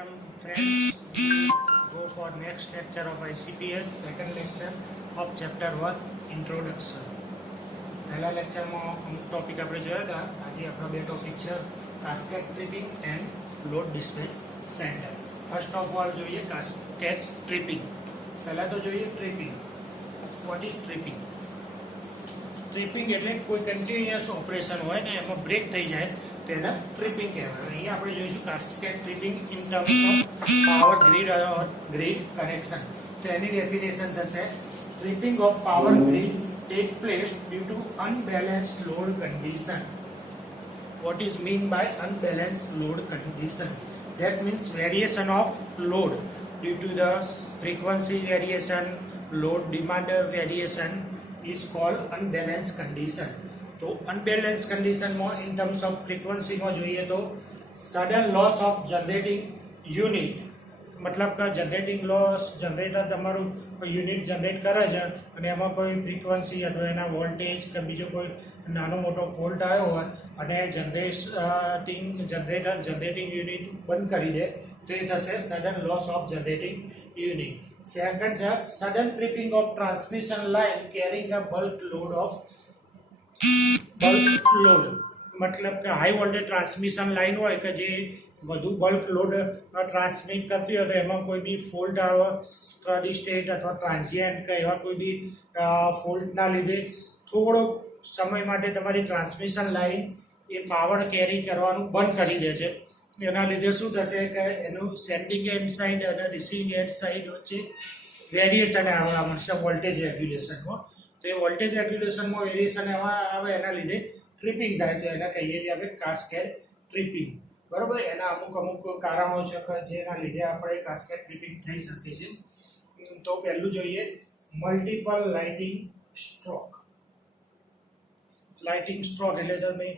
Welcome friends. We go for next lecture of ICPS, second lecture of chapter 1 introduction. પહેલા લેક્ચરમાં અમુક topic આપણે જોયા હતા. આજે આપણો બે ટોપિક છે cascade tripping end load dispatch centre. First of all જોઈએ કાસ્કેડ ટ્રિપિંગ. પહેલા તો જોઈએ tripping. What is tripping? Tripping એટલે કોઈ કન્ટિન્યુઅસ ઓપરેશન હોય ને એમાં બ્રેક થઈ જાય તેને ટ્રિપિંગ કહેવાય. અહીંયા આપણે જોઈશું cascade tripping in terms of power grid or grid connection. તો એની ડેફિનેશન થશે tripping of power grid take place due to unbalanced load condition. What is mean by unbalanced load condition? That means variation of load due to the frequency variation, load demand variation is called unbalanced condition. So unbalanced condition more in terms of frequency में જોઈએ તો sudden loss of generating unit. मतलब કે generating loss generator તમારું કોઈ unit generate કરે છે અને એમાં કોઈ ફ્રીક્વન્સી અથવા એના વોલ્ટેજ કે બીજો કોઈ નાનો મોટો ફોલ્ટ આવ્યો હોય અને જનરેટિંગ યુનિટ બંધ કરી દે તો એ થશે sudden loss of generating unit. Second છે sudden tripping of transmission line carrying a bulk load મતલબ કે હાઈ વોલ્ટેજ ટ્રાન્સમિશન લાઇન હોય કે જે વધુ બલ્ક લોડ ટ્રાન્સમિટ કરતી હોય તો એમાં કોઈ બી ફોલ્ટ આવે સ્ટડી સ્ટેટ અથવા ટ્રાન્ઝિયન્ટ કે એવા કોઈ બી ફોલ્ટના લીધે થોડો સમય માટે તમારી ટ્રાન્સમિશન લાઇન એ પાવર કેરી કરવાનું બંધ કરી દે છે. એના લીધે શું થશે કે એનું સેન્ડિંગ એન્ડ સાઇડ અને રિસીવિંગ એન્ડ સાઇડ વચ્ચે વેરિએશન આવવા મળશે વોલ્ટેજ રેગ્યુલેશનમાં. તો એ વોલ્ટેજ રેગ્યુલેશનમાં વેરિએશન આવે એના લીધે ટ્રિપિંગ થાય તો એને કહીએ છીએ આપણે કાસ્કેડ ટ્રિપિંગ. બરોબર, એના અમુક કારણો છે કે જેના લીધે આપણે કાસ્કેડ ટ્રિપિંગ થઈ શકે છે. તો પહેલું જોઈએ multiple lighting stroke. Lighting stroke એટલે તમે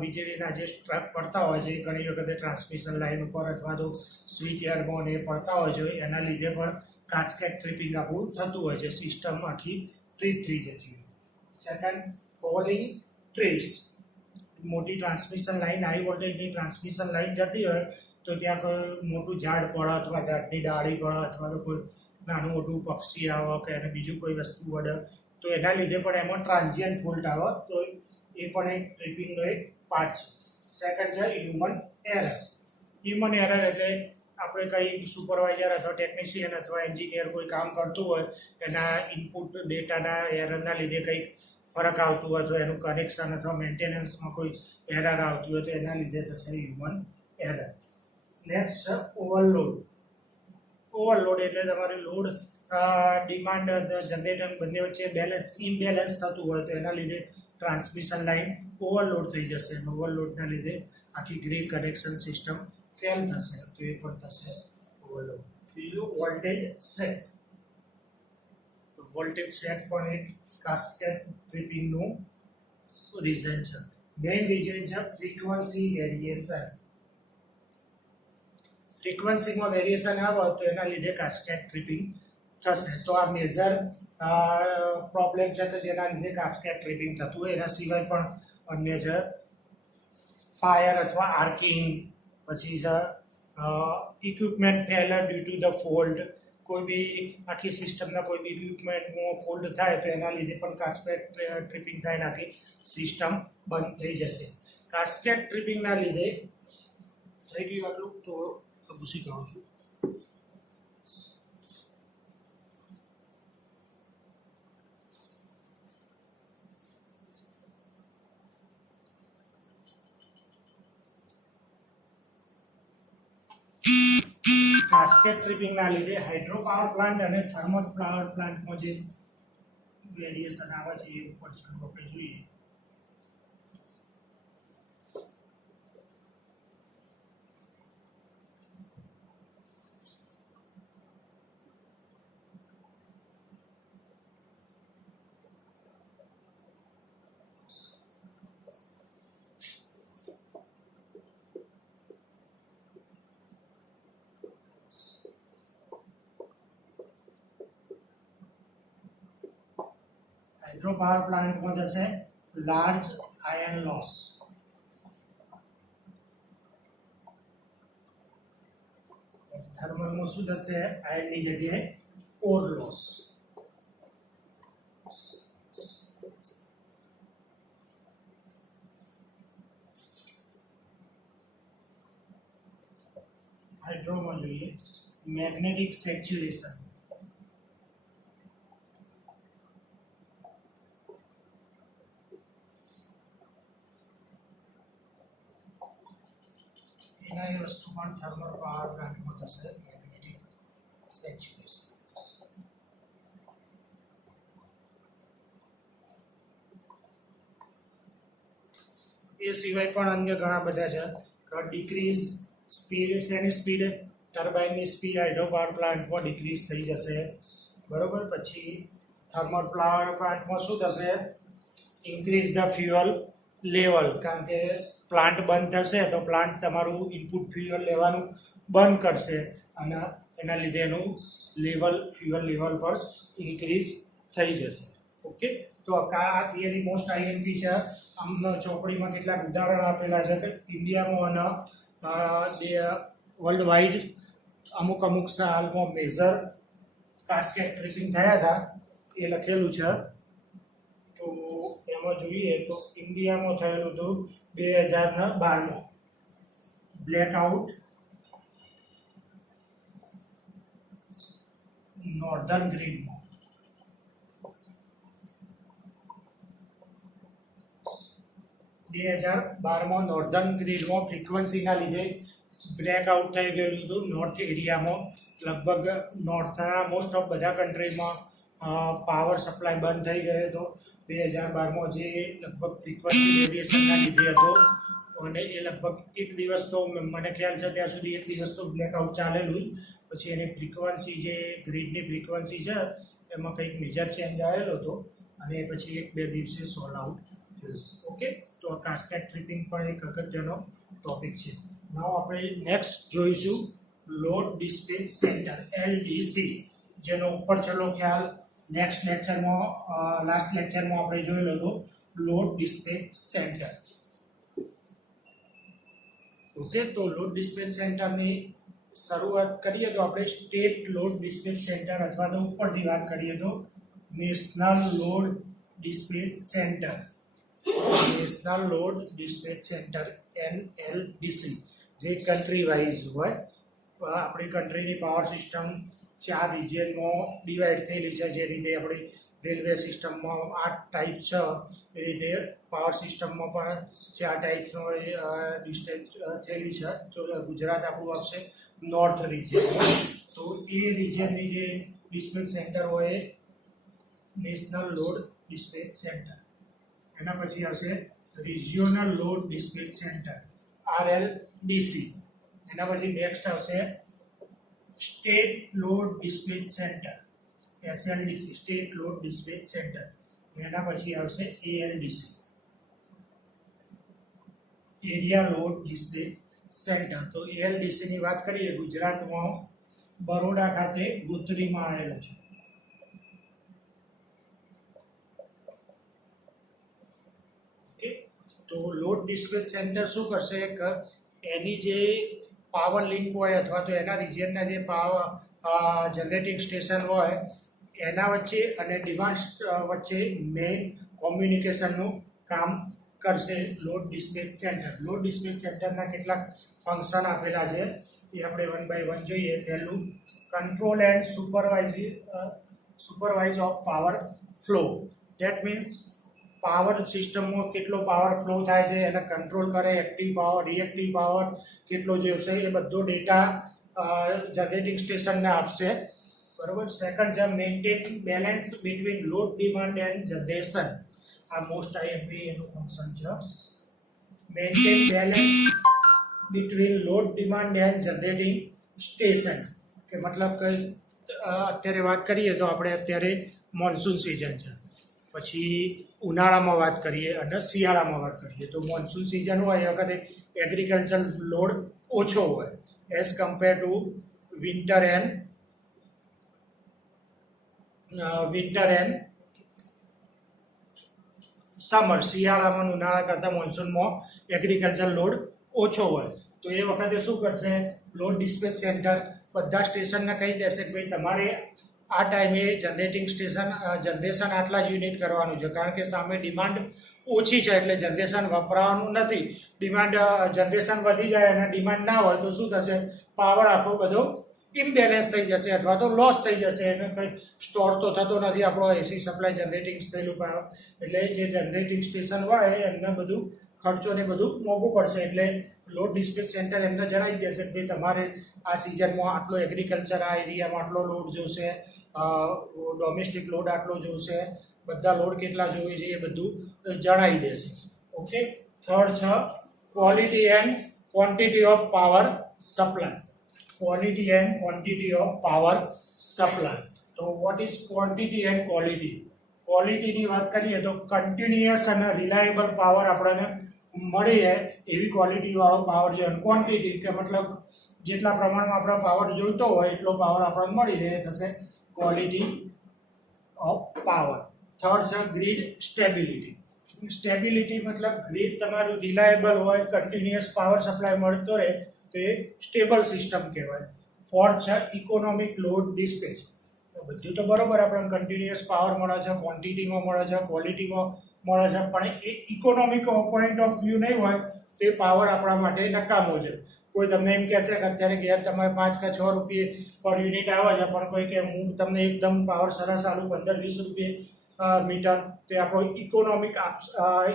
વીજળીના જે સ્ટ્રોક પડતા હોય છે ઘણી વખતે ટ્રાન્સમિશન લાઇન ઉપર અથવા તો સ્વિચ એરમાં એ પડતા હોય છે એના લીધે પણ કાસ્કેડ ટ્રિપિંગ આપણું થતું હોય છે. સિસ્ટમ આખી ટ્રીપ થઈ જતી હોય. Second falling ટ્રીસ. મોટી ટ્રાન્સમિશન લાઇન હાઈ વોલ્ટેજની ટ્રાન્સમિશન લાઇન જતી હોય તો ત્યાં કોઈ મોટું ઝાડ પડે અથવા ઝાડની ડાળી પડે અથવા તો કોઈ નાનું મોટું પક્ષી આવે કે એને બીજું કોઈ વસ્તુ વળે તો એના લીધે પણ એમાં ટ્રાન્ઝિયન્ટ ફોલ્ટ આવે તો એ પણ એક ટ્રિપિંગનો એક પાર્ટ છે. સેકન્ડ છે હ્યુમન એરર. હ્યુમન એરર એટલે આપણે કંઈ સુપરવાઇઝર અથવા ટેકનિશિયન અથવા એન્જિનિયર કોઈ કામ કરતું હોય એના ઇનપુટ ડેટાના એરરના લીધે કંઈક ફરક આવતું હોય તો એનું કનેક્શન અથવા મેન્ટેનન્સમાં કોઈ એરર આવતી હોય તો એના લીધે થશે હ્યુમન એરર. નેક્સ્ટ છે ઓવરલોડ. ઓવરલોડ એટલે તમારી લોડ ડિમાન્ડ જનરેટર બંને વચ્ચે ઇમ્બેલેન્સ થતું હોય તો એના લીધે ટ્રાન્સમિશન લાઇન ઓવરલોડ થઈ જશે અને ઓવરલોડના લીધે આખી ગ્રીડ કનેક્શન સિસ્ટમ ફેલ થશે તો એ પણ થશે ઓવરલોડ. બીજું વોલ્ટેજ સેટ. વોલ્ટેજ સેટ પણ એક કાસ્કેડ ટ્રિપિંગનું રીઝન છે. મેઇન રીઝન છે ફ્રીક્વન્સી વેરિએશન. ફ્રીક્વન્સીમાં વેરિએશન આવે તો એના લીધે કાસ્કેડ ટ્રિપિંગ થશે. તો આ મેજર પ્રોબ્લેમ છે કે જેના લીધે કાસ્કેડ ટ્રિપિંગ થતું હોય. એના સિવાય પણ અન્ય છે ફાયર અથવા આર્કિંગ, પછી છે equipment failure due to the fault. કોઈ બી આખી સિસ્ટમના કોઈ બી ઇક્વિપમેન્ટમાં ફોલ્ટ થાય તો એના લીધે પણ કાસ્કેડ ટ્રિપિંગ થાય આખી સિસ્ટમ બંધ થઈ જશે. કાસ્કેડ ટ્રિપિંગના લીધે થઈ ગયું આટલું તો પૂછી કહું છું. કાસ્કેડ ટ્રિપિંગના લીધે હાઇડ્રો પાવર પ્લાન્ટ અને થર્મલ પાવર પ્લાન્ટમાં જે વેરિએશન આવે છે એ ઉપર આપણે જોઈએ. હાઇડ્રો પાવર પ્લાન્ટમાં જશે લાર્જ આયન લોસ. થર્મલમાં શું થશે? આયનની જગ્યાએ ઓર લોસ. હાઇડ્રોમાં જોઈએ મેગ્નેટિક સેચ્યુરેશન. એના એ વસ્તુ પણ થર્મલ પાવર પ્લાન્ટમાં થશે, મેગ્નેટિક સેચ્યુરેશન. એ સિવાય પણ અન્ય ઘણા બધા છે. ડિક્રીઝ સ્પીડ, શેની સ્પીડ? ટર્બાઇનની સ્પીડ હાઇડ્રો પાવર પ્લાન્ટમાં ડિક્રીઝ થઈ જશે, બરોબર. પછી થર્મલ પાવર પ્લાન્ટમાં શું થશે? ઇન્ક્રીઝ ધ ફ્યુઅલ લેવલ, કારણ કે પ્લાન્ટ બંધ થશે તો પ્લાન્ટ તમારું ઇનપુટ ફ્યુઅલ લેવાનું બંધ કરશે અને એના લીધે એનું લેવલ, ફ્યુઅલ લેવલ પર ઇન્ક્રીઝ થઈ જશે. ઓકે, તો આ થિયરી મોસ્ટ આઈએમપી છે. આમ ચોપડીમાં કેટલાક ઉદાહરણ આપેલા છે કે ઇન્ડિયામાં અને વર્લ્ડ વાઇડ અમુક સાલમાં મેજર કાસ્કેટ ટ્રિપિંગ થયા હતા એ લખેલું છે. તો એમાં જોઈએ તો ઇન્ડિયામાં થયેલું હતું 2012માં બ્લેકઆઉટ નોર્ધન ગ્રીડમાં. 2012માં નોર્ધન ગ્રીડમાં ફ્રીક્વન્સીના લીધે બ્રેકઆઉટ થઈ ગયેલું હતું નોર્થ એરિયામાં. લગભગ નોર્થના મોસ્ટ ઓફ બધા કન્ટ્રીમાં પાવર સપ્લાય બંધ થઈ ગયો હતો 2012માં, જે લગભગ ફ્રીક્વન્સી રેડિયેશનના લીધે હતો. અને એ લગભગ એક દિવસ તો મને ખ્યાલ છે ત્યાં સુધી એક દિવસ તો બ્લેકઆઉટ ચાલેલું. પછી એની ફ્રીક્વન્સી, જે ગ્રીડની ફ્રીક્વન્સી છે એમાં કંઈક મેજર ચેન્જ આવેલો હતો અને પછી 1-2 દિવસે સોલ્વ આઉટ થયું. ઓકે, તો કાસ્કેડ ટ્રિપિંગ પણ એક અગત્યનો ટોપિક છે. now આપણે નેક્સ્ટ જોઈશું લોડ ડિસ્પેચ સેન્ટર, LDC, જેનો ઉપર ચલો ખ્યાલ નેક્સ્ટ લેક્ચરમાં, લાસ્ટ લેક્ચરમાં આપણે જોયેલો હતો લોડ ડિસ્પેચ સેન્ટર. ઓકે, તો લોડ ડિસ્પેચ સેન્ટરની શરૂઆત કરીએ તો આપણે સ્ટેટ લોડ ડિસ્પેચ સેન્ટર અથવા તો ઉપરથી વાત કરીએ તો national load dispatch centre. National load dispatch centre NLDC, જે કન્ટ્રી વાઇઝ હોય. આપણી કન્ટ્રીની પાવર સિસ્ટમ 4 રિજિયનમાં ડિવાઈડ થયેલી છે. જે રીતે આપણી રેલવે સિસ્ટમમાં 8 ટાઈપ છે એ રીતે પાવર સિસ્ટમમાં પણ 4 ટાઈપ્સનો ડિસ્પેચ થયેલી છે. તો ગુજરાત આપણું આવશે નોર્થ રિજિયન. તો એ રિજિયનની જે ડિસ્પેચ સેન્ટર હોય એ નેશનલ લોડ ડિસ્પેચ સેન્ટર. એના પછી આવશે regional load dispatch centre, RLDC. એના પછી નેક્સ્ટ આવશે state load dispatch centre, SLDC, state load dispatch centre. એના પછી આવશે ALDC, area load dispatch centre. તો ALDC ની વાત કરીએ, ગુજરાતમાં બરોડા ખાતે ગોત્રીમાં આવેલો છે. તો લોડ ડિસ્પેચ સેન્ટર શું કરશે કે એની જે પાવર લિંક હોય અથવા તો એના રિજિયનના જે પાવર જનરેટિંગ સ્ટેશન હોય એના વચ્ચે અને ડિમાન્ડ વચ્ચે મેઇન કોમ્યુનિકેશનનું કામ કરશે load dispatch centre. Load dispatch સેન્ટરના કેટલાક ફંક્શન આપેલા છે એ આપણે 1 by 1 જોઈએ. પહેલું, control and supervise of power flow. That means power સિસ્ટમમાં કેટલો પાવર ફ્લો થાય છે એને કંટ્રોલ કરે. એક્ટિવ પાવર, રિએક્ટિવ પાવર કેટલો જોઈશે એ બધો ડેટા જનરેટિંગ સ્ટેશનને આપશે, બરોબર. સેકન્ડ છે maintain balance between load demand and generation. આ મોસ્ટ આઈએમપી એનું ફંક્શન છે. Maintain balance between load demand and generating station, કે મતલબ કે અત્યારે વાત કરીએ તો આપણે અત્યારે મોન્સૂન સિઝન છે, પછી ઉનાળામાં વાત કરીએ અને શિયાળામાં વાત કરીએ. તો મોન્સૂન સિઝન હોય એ વખતે એગ્રીકલ્ચર લોડ ઓછો હોય as compare to winter and summer. શિયાળામાં ઉનાળા કરતાં મોન્સૂનમાં એગ્રીકલ્ચર લોડ ઓછો હોય. તો એ વખતે શું કરશે લોડ ડિસ્પેચ સેન્ટર બધા સ્ટેશનને કહી દેશે કે ભાઈ તમારે આ ટાઈમે જનરેશન આટલા જ યુનિટ કરવાનું છે, કારણ કે સામે ડિમાન્ડ ઓછી છે એટલે જનરેશન વપરાવાનું નથી. જનરેશન વધી જાય અને ડિમાન્ડ ના હોય તો શું થશે, પાવર આખો બધો ઇમ્બેલેન્સ થઈ જશે અથવા તો લોસ થઈ જશે. એને કંઈ સ્ટોર તો થતો નથી આપણો એસી સપ્લાય જનરેટિંગ થયેલું પાવર, એટલે જે જનરેટિંગ સ્ટેશન હોય એમને બધું ખર્ચો ને બધું મોંઘું પડશે. એટલે લોડ ડિસ્પેચ સેન્ટર એમને જણાવી દેશે કે તમારે આ સિઝનમાં આટલો એગ્રીકલ્ચર આ એરિયામાં આટલો લોડ જોશે, ડોમેસ્ટિક લોડ આટલો જોશે, બધા લોડ કેટલા જોઈએ છે એ બધું જણાવી દેશે. ઓકે. થર્ડ છે quality and quantity of power supply. Quality and quantity of power supply. તો what is quantity and quality? ક્વોલિટીની વાત કરીએ તો કન્ટિન્યુઅસ અને રિલાયેબલ પાવર આપણને મળી જાય એવી ક્વોલિટીવાળો પાવર છે. અને ક્વોન્ટિટી કે મતલબ જેટલા પ્રમાણમાં આપણે પાવર જોઈતો હોય એટલો પાવર આપણને મળી રહે થશે ક્વોલિટી ઓફ પાવર. થર્ડ છે ગ્રીડ સ્ટેબિલિટી. સ્ટેબિલિટી મતલબ ગ્રીડ તમારું રિલાયેબલ હોય, કન્ટિન્યુઅસ પાવર સપ્લાય મળતો રહે તો એ સ્ટેબલ સિસ્ટમ કહેવાય. ફોર્થ છે ઇકોનોમિક લોડ ડિસ્પેચ. બધું તો બરોબર, આપણને કન્ટિન્યુઅસ પાવર મળે છે, ક્વોન્ટિટીમાં મળે છે, ક્વોલિટીમાં મળે છે, પણ એ ઇકોનોમિક પોઈન્ટ ઓફ વ્યૂ નહીં હોય તો એ પાવર આપણા માટે નકામો છે. કોઈ તમને એમ કહેશે કે અત્યારે ઘેર તમારે 5 કે 6 રૂપિયે પર યુનિટ આવે છે, પણ કોઈ કે હું તમને એકદમ પાવર સરસ આલું 15-20 રૂપિયે મીટર, તો આપણો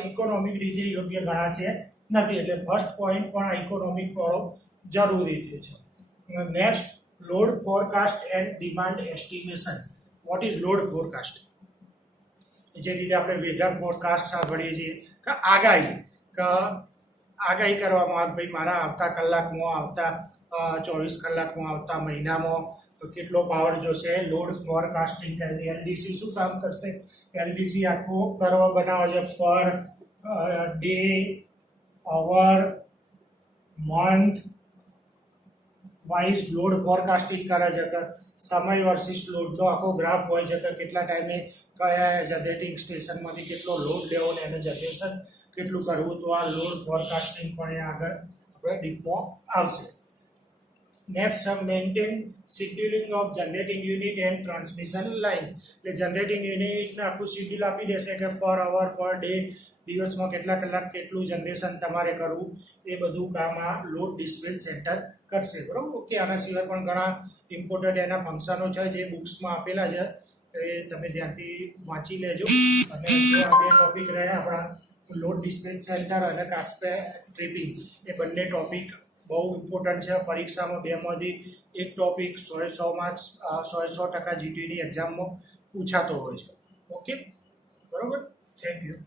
ઇકોનોમિક રીતે યોગ્ય ગણાશે નથી. એટલે ફર્સ્ટ પોઈન્ટ પણ આ ઇકોનોમિક વાળો જરૂરી છે. Next, load forecast and demand estimation. What is load forecast? જે રીતે આપણે વેધર ફોરકાસ્ટ સાંભળીએ છીએ કે આગાહી કરવામાં આવે ભાઈ મારા આવતા કલાકમાં, આવતા 24 કલાકમાં, આવતા મહિનામાં કેટલો પાવર જોશે. લોડ ફોરકાસ્ટિંગ કહે છે. એલડીસી શું કામ કરશે? એલડીસી આખો બનાવે છે પર ડે, અવર, મંથ વાઇઝ લોડ ફોરકાસ્ટિંગ કરે છે કે સમય વર્સિસ લોડનો આખો ગ્રાફ હોય છે કે કેટલા ટાઈમે કયા જનરેટિંગ સ્ટેશનમાંથી કેટલો લોડ લેવો ને એનું જનરેશન કેટલું કરવું. તો આ લોડ ફોરકાસ્ટિંગ પણ આગળ આપણે ડીપમાં આવશે. Next maintain scheduling of generating unit and transmission line. એટલે જનરેટિંગ યુનિટને આખું શેડ્યુલ આપી દેશે કે પર અવર, પર ડે, દિવસમાં કેટલા કલાક કેટલું જનરેશન તમારે કરવું, એ બધું કામ આ લોડ ડિસ્પેચ સેન્ટર કરશે. બરાબર. ઓકે. આના સિવાય પણ ઘણા ઇમ્પોર્ટન્ટ એના ફંક્શનો છે જે બુક્સમાં આપેલા છે, એ તમે ધ્યાનથી વાંચી લેજો. અને જો આ બે ટોપિક રહ્યા આપણા લોડ ડિસ્પેચ સેન્ટર અને કાસ્પે ટ્રિપિંગ, એ બંને ટોપિક બહુ ઇમ્પોર્ટન્ટ છે. પરીક્ષામાં બેમાંથી એક ટોપિક 100 માર્ક્સ 100% જીટીની એક્ઝામમાં પૂછાતો હોય છે. ઓકે, બરાબર. Thank you.